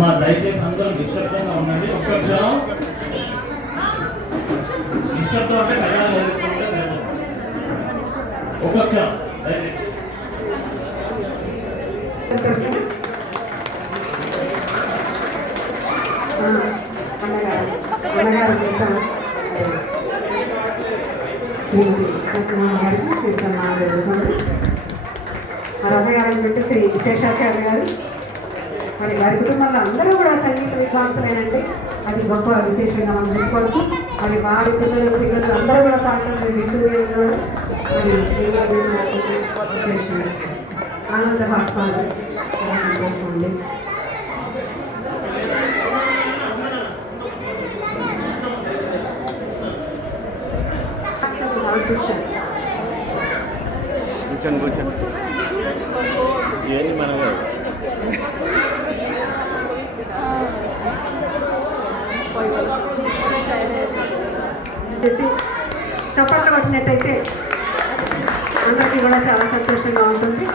అమ్మ దయచేసి అందరూ నిశ్శబ్దంగా ఉండండి. ఒక్క క్షణం నిశ్శబ్దం అంటే కళ్యాణం ఒక్క క్షణం దయచేసి. మరొక గారు శ్రీ శేషాచార్య గారు, మరి వారి కుటుంబంలో అందరూ కూడా సంగీత విద్వాంసులేనండి. అది గొప్ప విశేషంగా మనం చెప్పుకోవచ్చు. మరి వారి పిల్లలు అందరూ కూడా పాటలు వింటూ ఉన్నారు. మరి విశేషం ఆనంద భాష్పాలు సంతోషం అండి. ఏది మన చప్పట్లు పట్టినట్టయితే అందరికీ కూడా చాలా సంతోషంగా ఉంటుంది.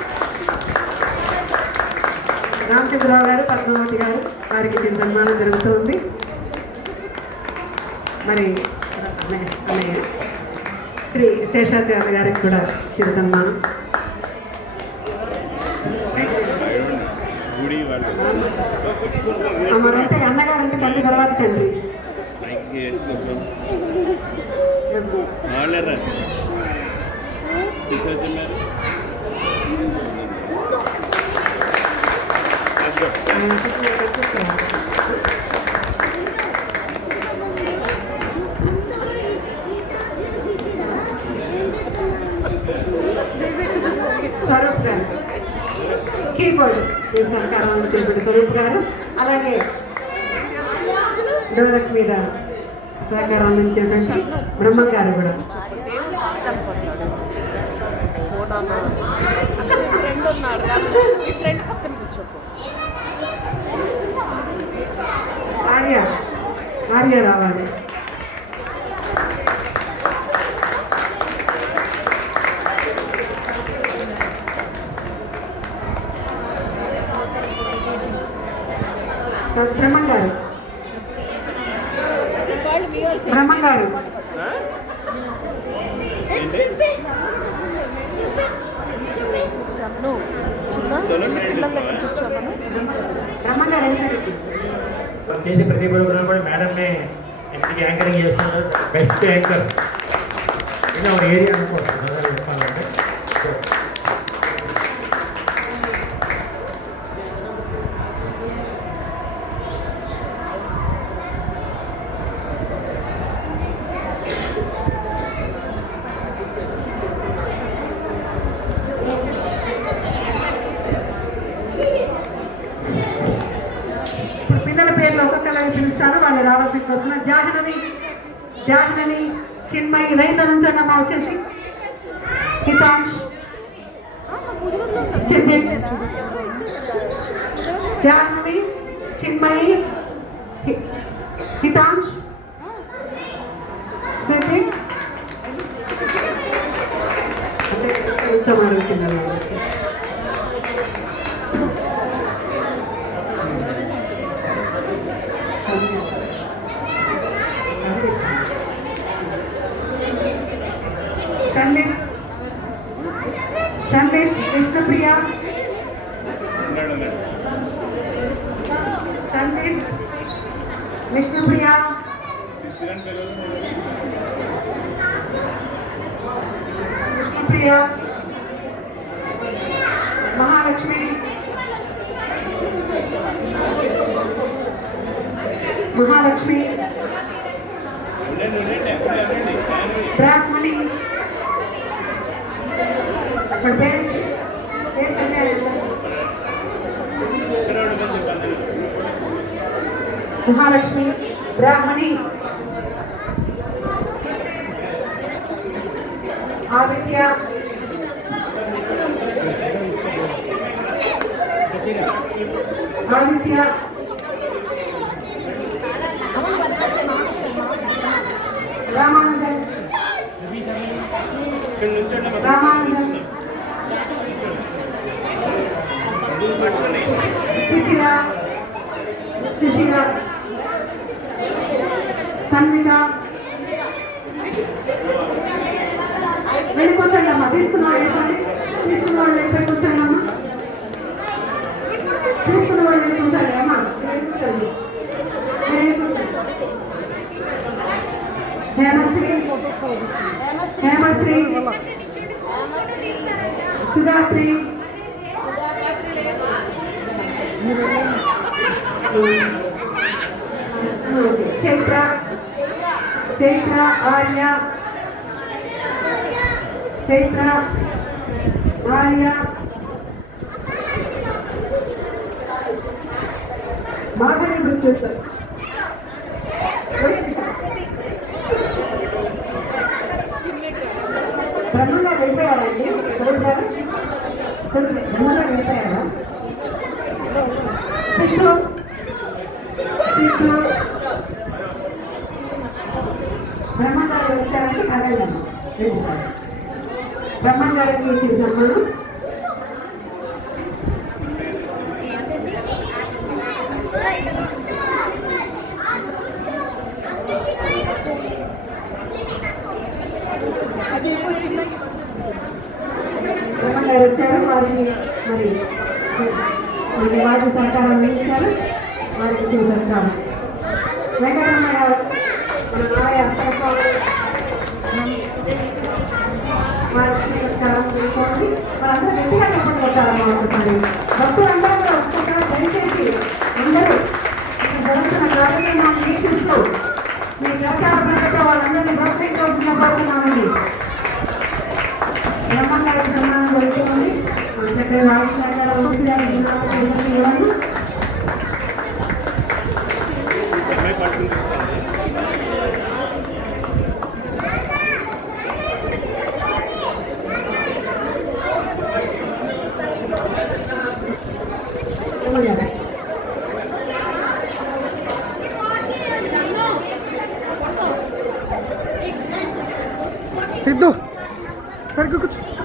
రామచంద్రరావు గారు, పద్మావతి గారు, వారికి చిన్న సన్మానం జరుగుతుంది. మరి అన్నయ్య శ్రీ శేషాచార్య గారికి కూడా చిన్న సన్మానం. మరంటే అన్నగారంటే తండ్రి తర్వాత తండ్రి. స్వరూప్ గారు కీబోర్డ్ సహకారాలను చేపట్టి స్వరూప్ గారు, అలాగే డోలక్ మీద సహకారాలు ఇచ్చేటువంటి బ్రహ్మం గారు కూడా. ఆర్య రావాలి. బ్రహ్మం గారు చేసి ప్రతి ప్రోగ్రామ్ కూడా మేడంనే ఇంటికి యాంకరింగ్ చేస్తున్నారు. బెస్ట్ యాంకర్ ఇది ఒక ఏరియా అనుకుంటున్నారు చెప్పాలంటే. పిలుస్తారు, వాళ్ళు రావాల్సి కోరుతున్నారు. జాహ్నవి చిన్మయి లైన్లో నుంచి అన్నమ్మా వచ్చేసి. హితాంష్, సిద్దిక్, జాహ్నవి, చిన్మయి, హితాంష్, సిద్దిక్ కొంచెం అడుగుతున్నారు. షండిత్, విష్ణుప్రియ, మహాలక్ష్మి, బ్రాహ్మణి, మహాలక్ష్మి, బ్రాహ్మణి, ఆదిత్య, రామానుజన్, సుశీల, వెళ్ళిపోయి కూర్చోండి అమ్మా. తీసుకున్న వాళ్ళు వెళ్ళి కూర్చోండి అమ్మా. వెళ్ళి కూర్చోండి. వెళ్ళి కూర్చోండి. హేమశ్రీ, హేమశ్రీ, సుధాత్రి, చైత్ర, చైత్ర, ఆర్య, చైత్ర, ఆర్య, మాధవి గుర్తు బ్రహ్మంగా వెళ్ళిపోయారండి. సరిగ్గా బ్రహ్మంగా వెళ్ళిపోయారా? సిద్ధు, సిద్ధు, బ్రహ్మంగారు వచ్చారంటే కదండమ్మ. రెండు సార్లు బ్రహ్మంగారికి ఇచ్చిన సమ్మానం. బ్రహ్మంగారు వచ్చారు. వారికి మరి మనకి వారి సహకారం అందించారు. వారికి ఇచ్చిన సత్కారం. వెంకటరమణ గారు మన నాయ అక్షరస్వామి వారికి సత్కారం తీసుకోండి. వాళ్ళందరూ గట్టిగా చెప్పండి కొట్టాలమ్మా ఒకసారి. భక్తులందరూ కూడా ఒక్కొక్కరు దయచేసి అందరూ ఇక్కడ జరుగుతున్న కార్యక్రమాన్ని వీక్షిస్తూ మీ ప్రచారంతో వాళ్ళందరినీ ప్రోత్సహించవలసిన కోరుతున్నామండి. బ్రహ్మంగారి సన్మానం జరుగుతుంది. చక్కగా వారి సహకారం అందించారు. ఇవ్వండి. సిద్ధు సరిగ్గా కూర్చో.